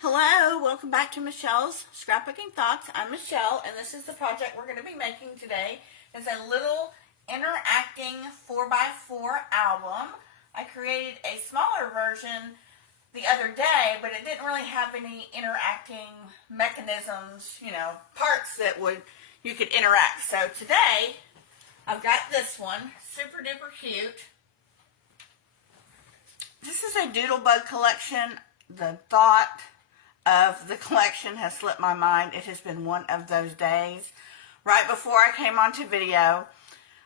Hello, welcome back to Michelle's Scrapbooking Thoughts. I'm Michelle, and this is the project we're going to be making today. It's a little interacting 4x4 album. I created a smaller version the other day, but it didn't really have any interacting mechanisms, parts that you could interact. So today, I've got this one, super duper cute. This is a Doodlebug collection. The thought of the collection has slipped my mind. It has been one of those days. Right before I came onto video,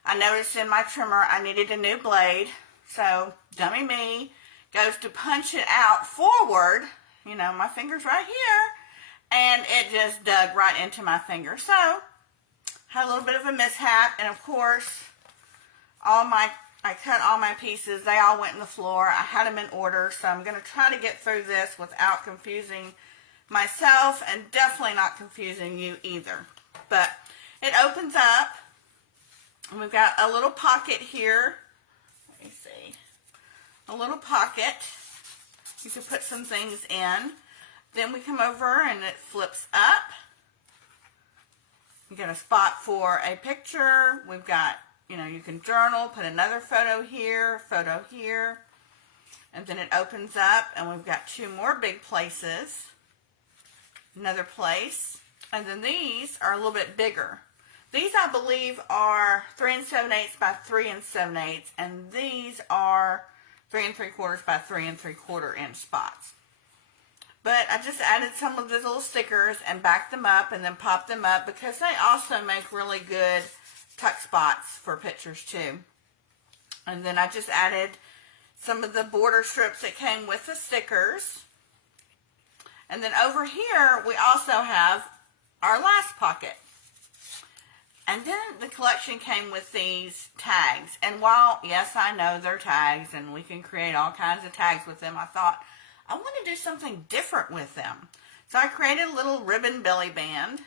I noticed in my trimmer I needed a new blade. So dummy me goes to punch it out forward. My finger's right here. And it just dug right into my finger. So, had a little bit of a mishap. And of course, I cut all my pieces. They all went in the floor. I had them in order. So I'm going to try to get through this without confusing myself and definitely not confusing you either. But it opens up. And we've got a little pocket here. Let me see. A little pocket. You can put some things in. Then we come over and it flips up. You got a spot for a picture. We've got, you can journal, put another photo here, and then it opens up and we've got two more big places. Another place. And then these are a little bit bigger. These, I believe, are 3 7/8 by 3 7/8, and these are 3 3/4 by 3 3/4 inch spots. But I just added some of these little stickers and backed them up and then popped them up because they also make really good tuck spots for pictures too. And then I just added some of the border strips that came with the stickers. And then over here, we also have our last pocket. And then the collection came with these tags. And while, yes, I know they're tags and we can create all kinds of tags with them, I thought, I want to do something different with them. So I created a little ribbon belly band.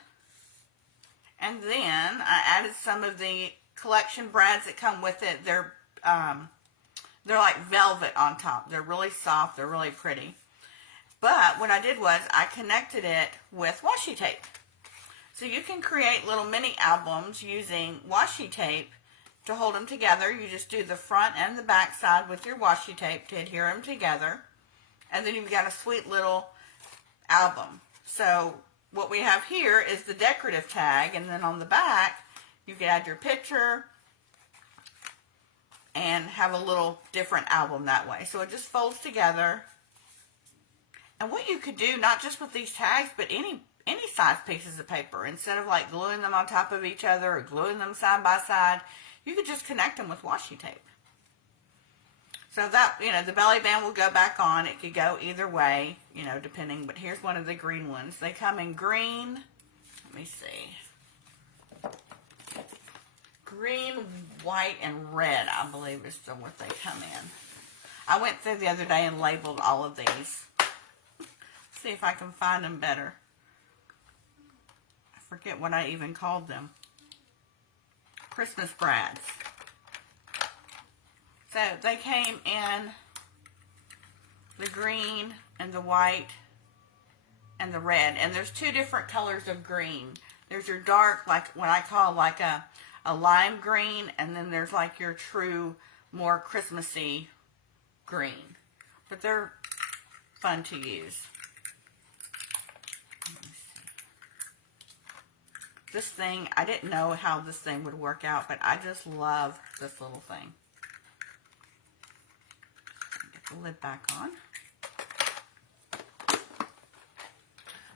And then I added some of the collection brads that come with it. They're like velvet on top. They're really soft. They're really pretty. But what I did was I connected it with washi tape. So you can create little mini albums using washi tape to hold them together. You just do the front and the back side with your washi tape to adhere them together. And then you've got a sweet little album. So what we have here is the decorative tag, and then on the back you can add your picture and have a little different album that way. So it just folds together. And what you could do, not just with these tags, but any size pieces of paper, instead of like gluing them on top of each other or gluing them side by side, you could just connect them with washi tape. So that, the belly band will go back on. It could go either way, depending. But here's one of the green ones. They come in green. Let me see. Green, white, and red, I believe is what they come in. I went through the other day and labeled all of these. See if I can find them better. I forget what I even called them. Christmas brads. So they came in the green and the white and the red. And there's two different colors of green. There's your dark, like what I call like a lime green, and then there's like your true, more Christmassy green. But they're fun to use. This thing, I didn't know how this thing would work out, but I just love this little thing. Get the lid back on.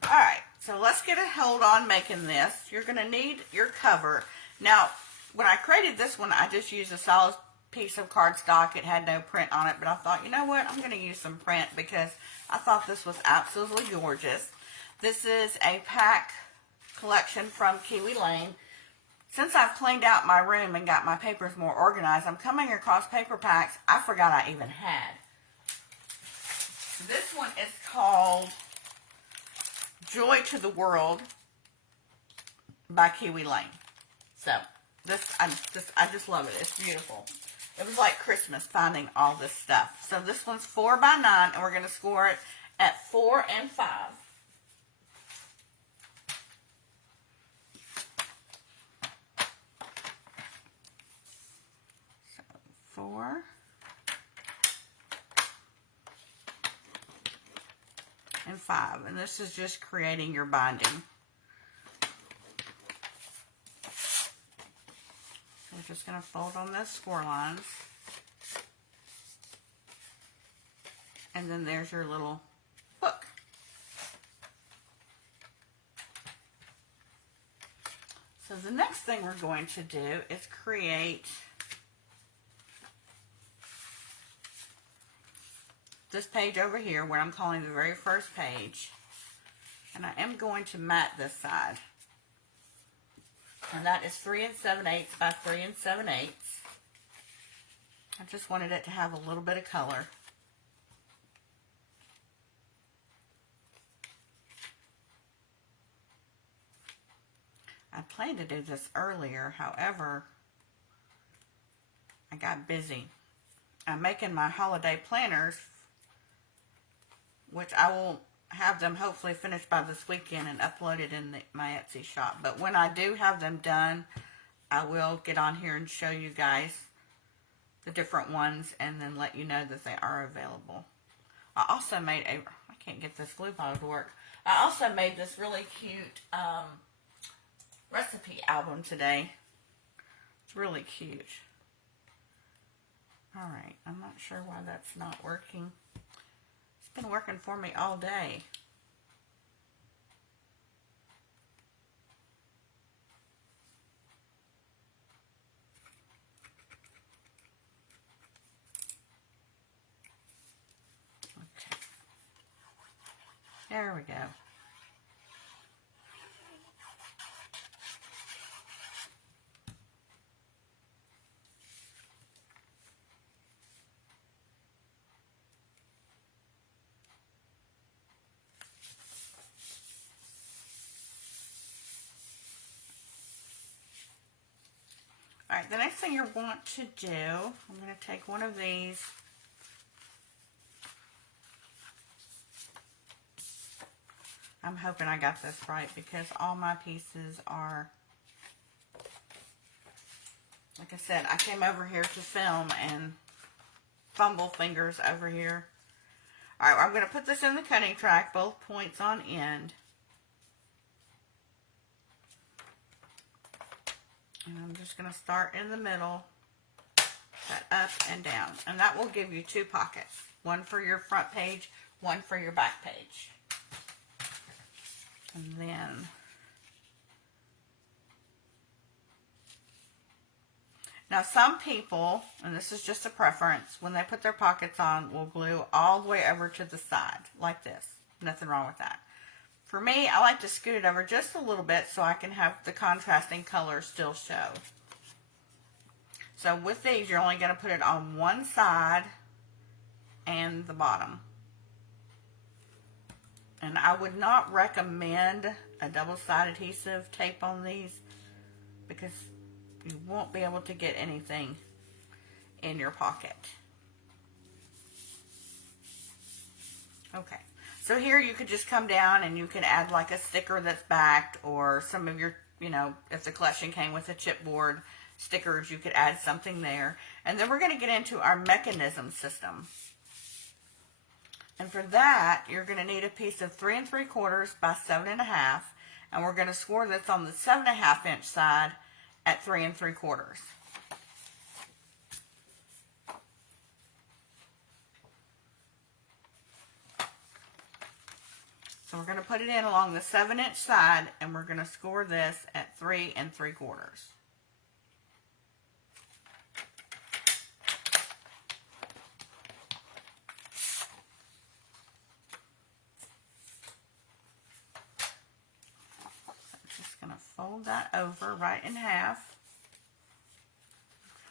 Alright, so let's get a hold on making this. You're going to need your cover. Now, when I created this one, I just used a solid piece of cardstock. It had no print on it, but I thought, you know what, I'm going to use some print because I thought this was absolutely gorgeous. This is a pack collection from Kiwi Lane. Since I've cleaned out my room and got my papers more organized, I'm coming across paper packs I forgot I even had. This one is called Joy to the World by Kiwi Lane. So I just love it. It's beautiful. It was like Christmas finding all this stuff. So this one's 4 by 9, and we're going to score it at 4 and 5. So 4 and 5, and this is just creating your binding. So we're just going to fold on those score lines. And then there's your little hook. So the next thing we're going to do is create this page over here, what I'm calling the very first page. And I am going to mat this side. And that is 3 7/8 by 3 7/8. I just wanted it to have a little bit of color. I planned to do this earlier, however, I got busy. I'm making my holiday planners, which I will have them hopefully finished by this weekend and uploaded in my Etsy shop. But when I do have them done, I will get on here and show you guys the different ones and then let you know that they are available. I also made I can't get this glue bottle to work. I also made this really cute recipe album today. It's really cute. Alright, I'm not sure why that's not working. It's been working for me all day. Okay. There we go. Alright, the next thing you want to do, I'm going to take one of these. I'm hoping I got this right because all my pieces are, like I said, I came over here to film and fumble fingers over here. Alright, I'm going to put this in the cutting track, both points on end. And I'm just going to start in the middle, cut up and down. And that will give you 2 pockets. One for your front page, one for your back page. And then now some people, and this is just a preference, when they put their pockets on, will glue all the way over to the side, like this. Nothing wrong with that. For me, I like to scoot it over just a little bit so I can have the contrasting colors still show. So with these, you're only going to put it on one side and the bottom. And I would not recommend a double-sided adhesive tape on these because you won't be able to get anything in your pocket. Okay. So here you could just come down and you can add like a sticker that's backed, or some of your, you know, if the collection came with a chipboard stickers, you could add something there. And then we're going to get into our mechanism system. And for that, you're going to need a piece of 3 3/4 by 7 1/2, and we're going to score this on the 7 1/2 inch side at 3 3/4. So we're going to put it in along the 7 inch side, and we're going to score this at 3 3/4. Fold that over right in half.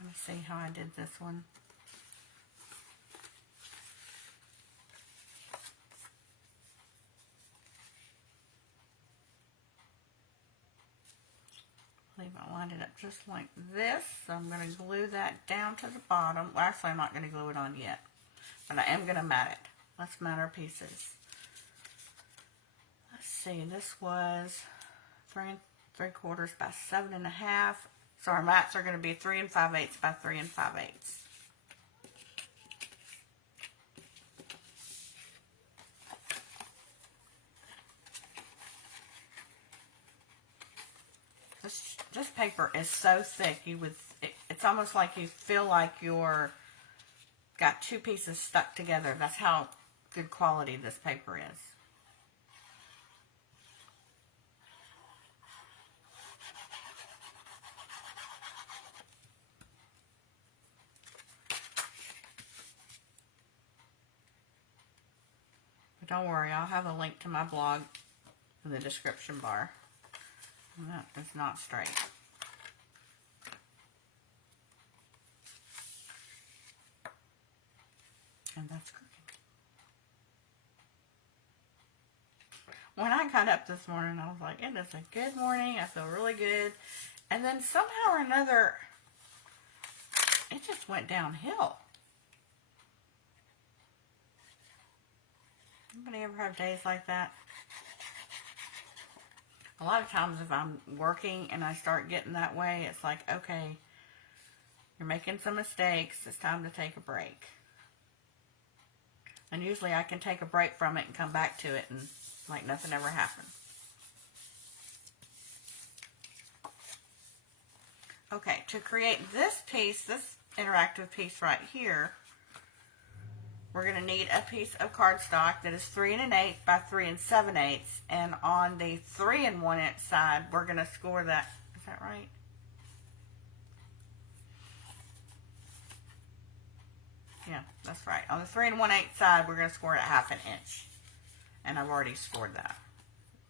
Let me see how I did this one. I believe I lined it up just like this. So I'm going to glue that down to the bottom. Well, actually, I'm not going to glue it on yet, but I am going to mat it. Let's mat our pieces. see, this was 3 3/4 by 7.5. So our mats are going to be 3 5/8 by 3 5/8. This paper is so thick, it's almost like you feel like you're got two pieces stuck together. That's how good quality this paper is. But don't worry, I'll have a link to my blog in the description bar. And that is not straight. And that's crooked. When I got up this morning, I was like, it is a good morning. I feel really good. And then somehow or another, it just went downhill. Anybody ever have days like that? A lot of times if I'm working and I start getting that way, it's like, okay, you're making some mistakes. It's time to take a break. And usually I can take a break from it and come back to it and like nothing ever happened. Okay, to create this piece, this interactive piece right here, we're going to need a piece of cardstock that is 3 1/8 by 3 7/8. And on the 3 1/8 side, we're going to score that. Is that right? Yeah, that's right. On the 3 1/8 side, we're going to score it 1/2 inch. And I've already scored that.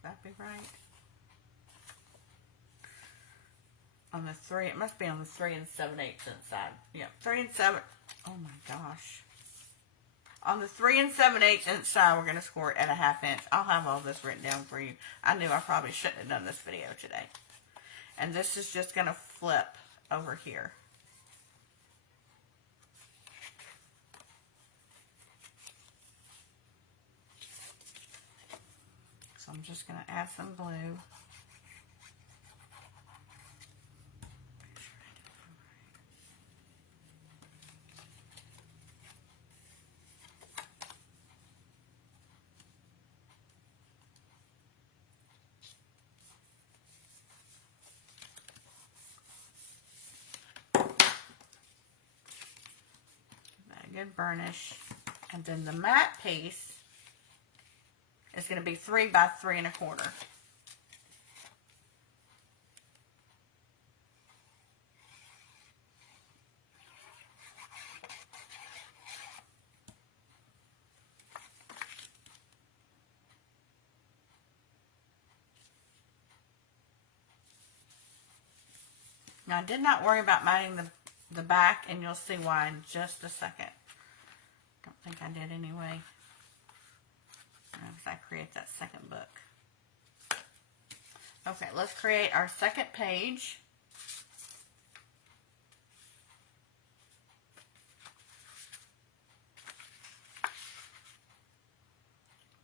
Would that be right? On the 3, it must be on the 3 7/8 side. Yeah, 3 7. Oh my gosh. On the 3 7/8 inch side, we're going to score it at 1/2 inch. I'll have all this written down for you. I knew I probably shouldn't have done this video today. And this is just going to flip over here. So I'm just going to add some glue. Good burnish. And then the matte piece is going to be 3 by 3 1/4. Now I did not worry about matting the back, and you'll see why in just a second. Don't think I did anyway. Because I create that second book. Okay, let's create our second page.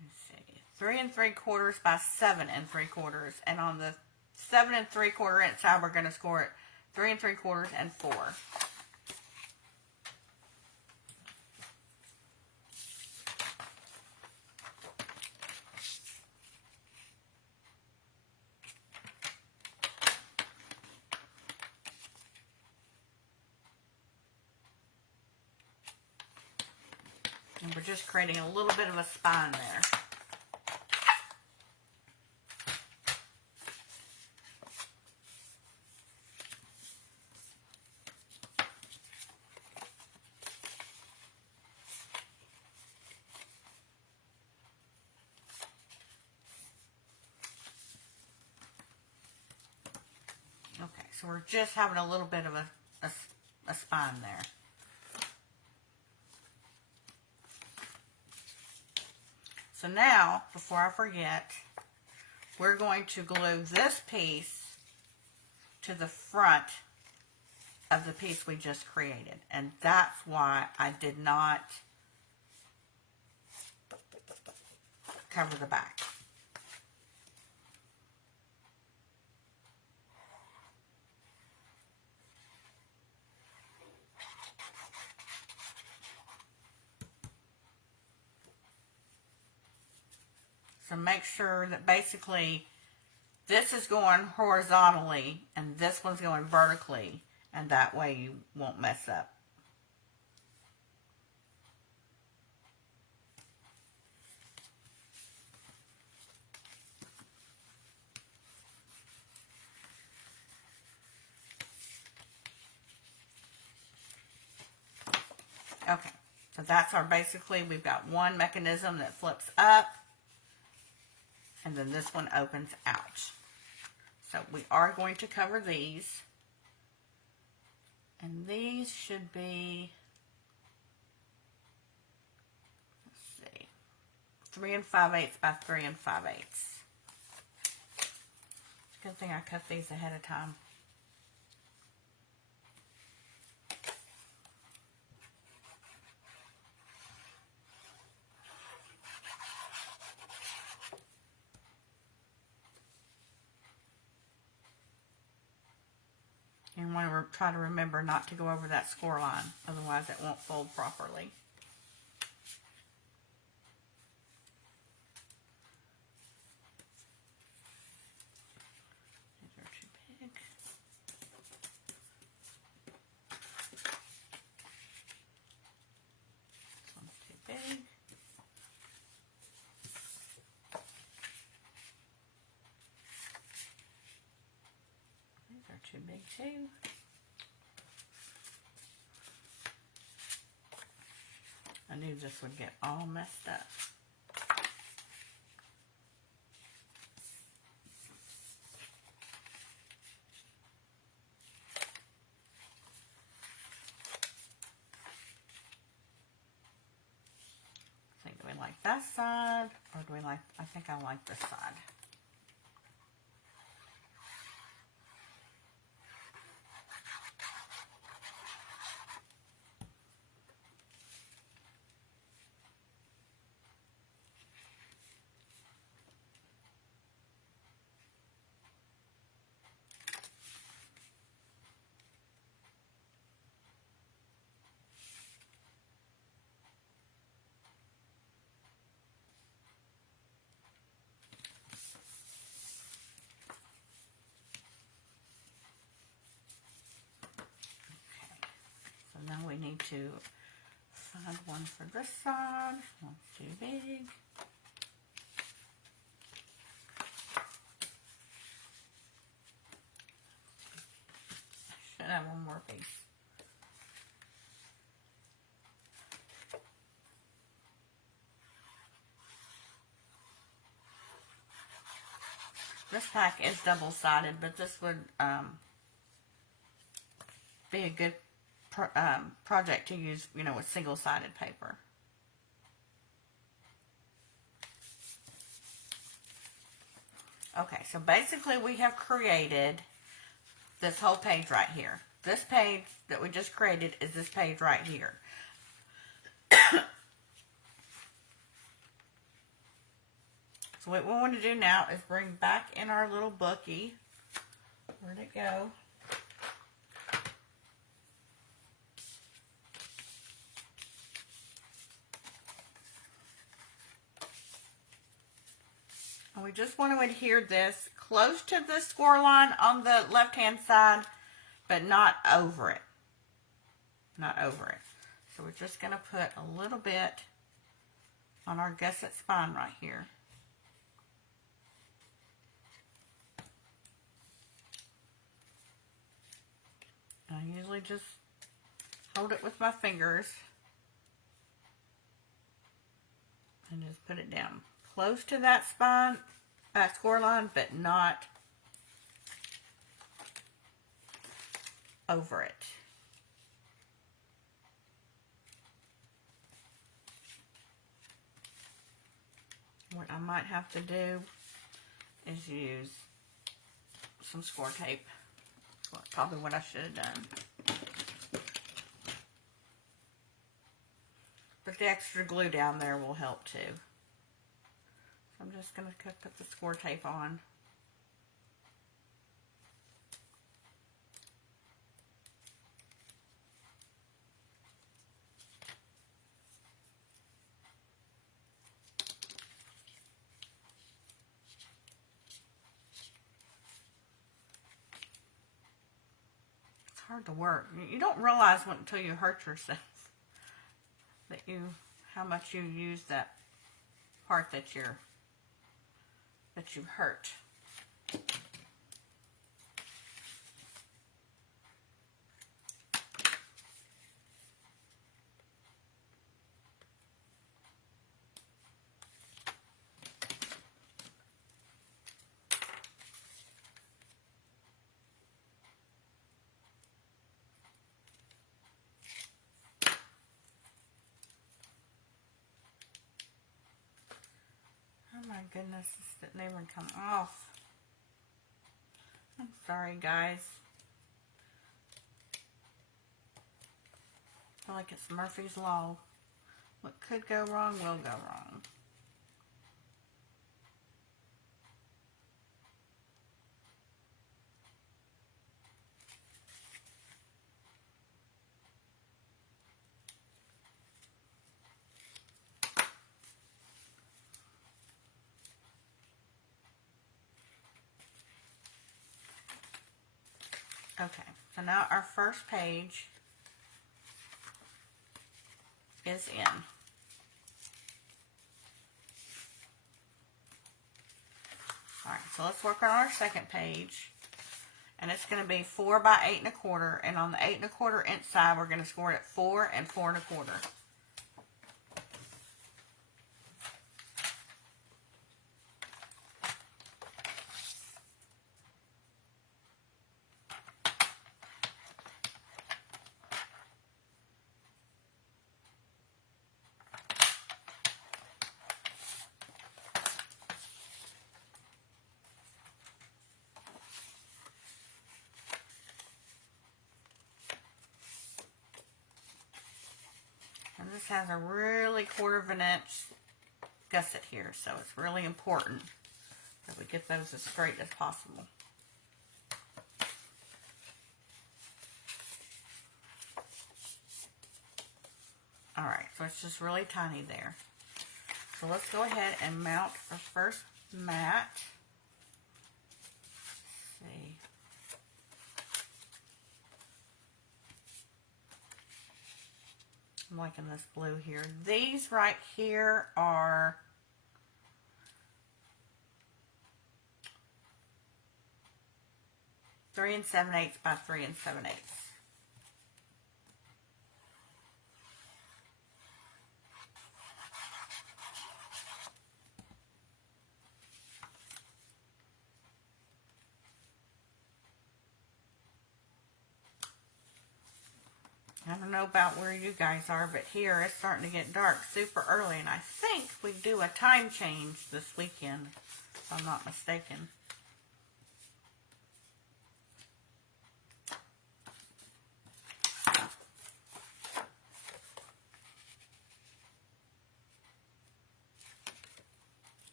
Let's see, 3 3/4 by 7 3/4, and on the 7 3/4 inch side, we're going to score it 3 3/4 and 4. And we're just creating a little bit of a spine there. Okay, so we're just having a little bit of a spine there. So now, before I forget, we're going to glue this piece to the front of the piece we just created. And that's why I did not cover the back. So make sure that basically this is going horizontally and this one's going vertically, and that way you won't mess up. Okay, so that's our basically, we've got one mechanism that flips up, and then this one opens out. So we are going to cover these. And these should be, let's see, 3 5/8 by 3 5/8. Good thing I cut these ahead of time. You want to try to remember not to go over that score line, otherwise it won't fold properly. These are too big. This one's too big. These are too big too. I knew this would get all messed up. So do we like that side, or do we like, I think I like this side. Now we need to find one for this side. One's too big. Should have one more piece. This pack is double-sided, but this would be a good project to use, you know, with single-sided paper. Okay, so basically we have created this whole page right here. This page that we just created is this page right here. So what we want to do now is bring back in our little bookie. Where'd it go? And we just want to adhere this close to the score line on the left-hand side, but not over it. Not over it. So we're just going to put a little bit on our gusset spine right here. I usually just hold it with my fingers and just put it down close to that spine, score line, but not over it. What I might have to do is use some score tape. That's probably what I should have done. But the extra glue down there will help too. So I'm just going to put the score tape on. hard to work. You don't realize until you hurt yourself that how much you use that part that you hurt. Oh my goodness, this didn't even come off. I'm sorry, guys. I feel like it's Murphy's Law. What could go wrong will go wrong. Okay, so now our first page is in. Alright, so let's work on our second page. And it's going to be 4 by 8 1/4. And on the 8 1/4 inch side, we're going to score it at 4 and 4 1/4. And this has a really 1/4 inch gusset here, so it's really important that we get those as straight as possible. Alright, so it's just really tiny there. So let's go ahead and mount our first mat. Let's see. I'm liking this blue here. These right here are three and 7/8 by 3 and 7/8. I don't know about where you guys are, but here it's starting to get dark super early, and I think we do a time change this weekend, if I'm not mistaken.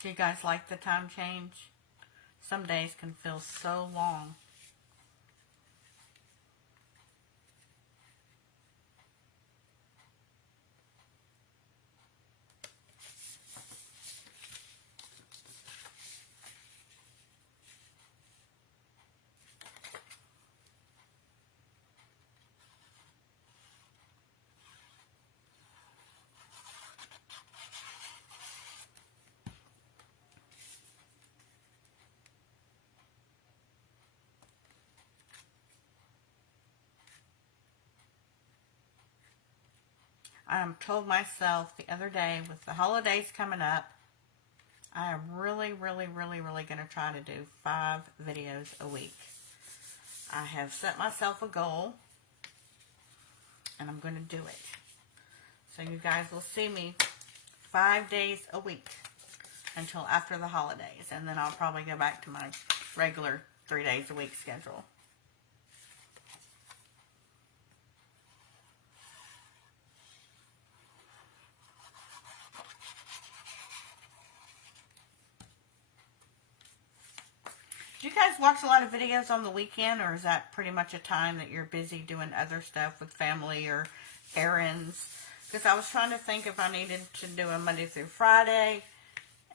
Do you guys like the time change? Some days can feel so long. I told myself the other day, with the holidays coming up, I am really going to try to do 5 videos a week. I have set myself a goal, and I'm going to do it. So you guys will see me 5 days a week until after the holidays, and then I'll probably go back to my regular 3 days a week schedule. Do you guys watch a lot of videos on the weekend, or is that pretty much a time that you're busy doing other stuff with family or errands? Because I was trying to think if I needed to do a Monday through Friday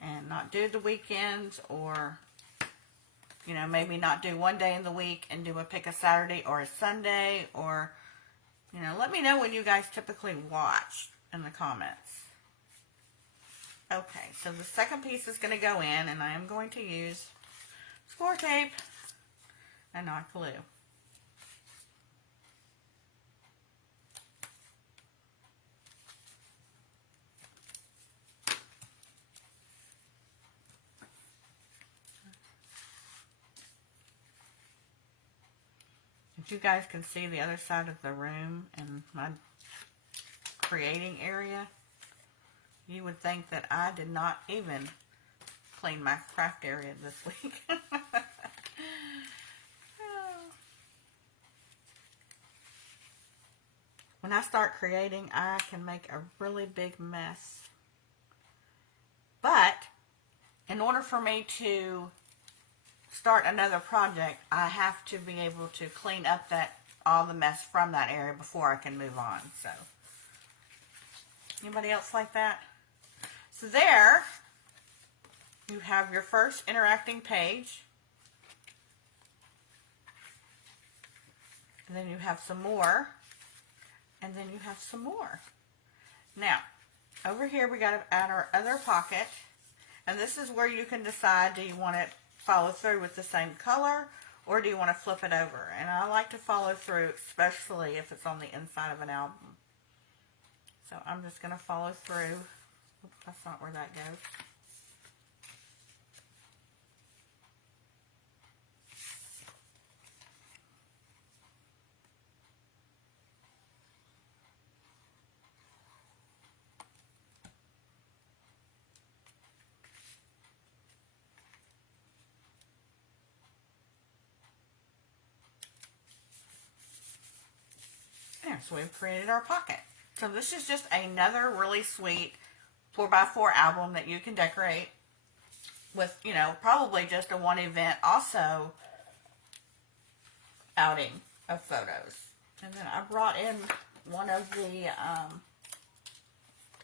and not do the weekends, or, you know, maybe not do one day in the week and pick a Saturday or a Sunday, or, you know, let me know when you guys typically watch in the comments. Okay, so the second piece is going to go in, and I am going to use score tape and not glue. If you guys can see the other side of the room and my creating area, you would think that I did not even clean my craft area this week. When I start creating, I can make a really big mess. But in order for me to start another project, I have to be able to clean up all the mess from that area before I can move on. So, anybody else like that? So there, you have your first interacting page. And then you have some more. And then you have some more. Now, over here we got to add our other pocket. And this is where you can decide, do you want it follow through with the same color, or do you want to flip it over? And I like to follow through, especially if it's on the inside of an album. So I'm just going to follow through. Oops, that's not where that goes. There, so we've created our pocket. So this is just another really sweet 4x4 album that you can decorate with, you know, probably just a one event also outing of photos. And then I brought in one of the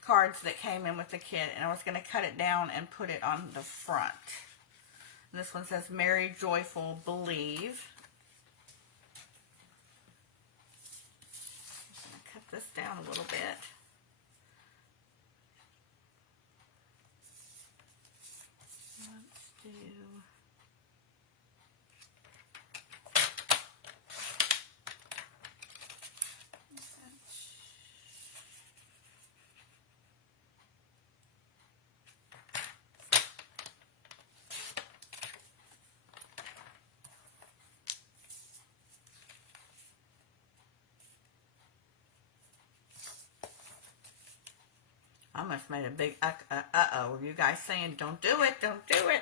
cards that came in with the kit, and I was going to cut it down and put it on the front. And this one says, Merry, Joyful, Believe. This down a little bit. Let's do I almost made a big uh-oh. Were you guys saying, don't do it, don't do it?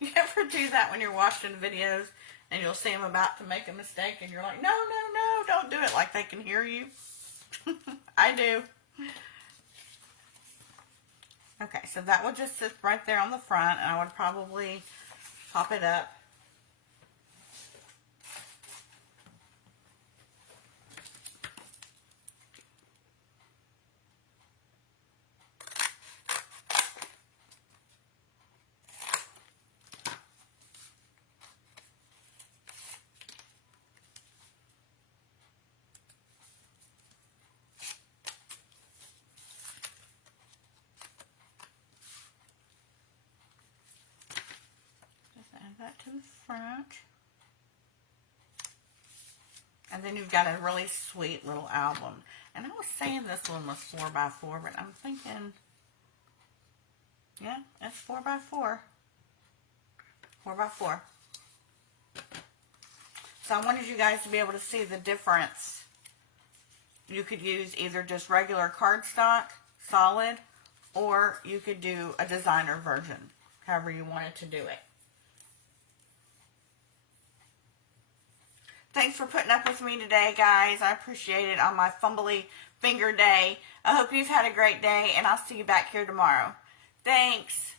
You ever do that when you're watching videos and you'll see them about to make a mistake and you're like, no, no, no, don't do it, like they can hear you? I do. Okay, so that would just sit right there on the front, and I would probably pop it up. That to the front. And then you've got a really sweet little album. And I was saying this one was 4x4, but I'm thinking, yeah, it's 4x4. 4x4. So I wanted you guys to be able to see the difference. You could use either just regular cardstock, solid, or you could do a designer version, however you wanted to do it. Thanks for putting up with me today, guys. I appreciate it on my fumbly finger day. I hope you've had a great day, and I'll see you back here tomorrow. Thanks.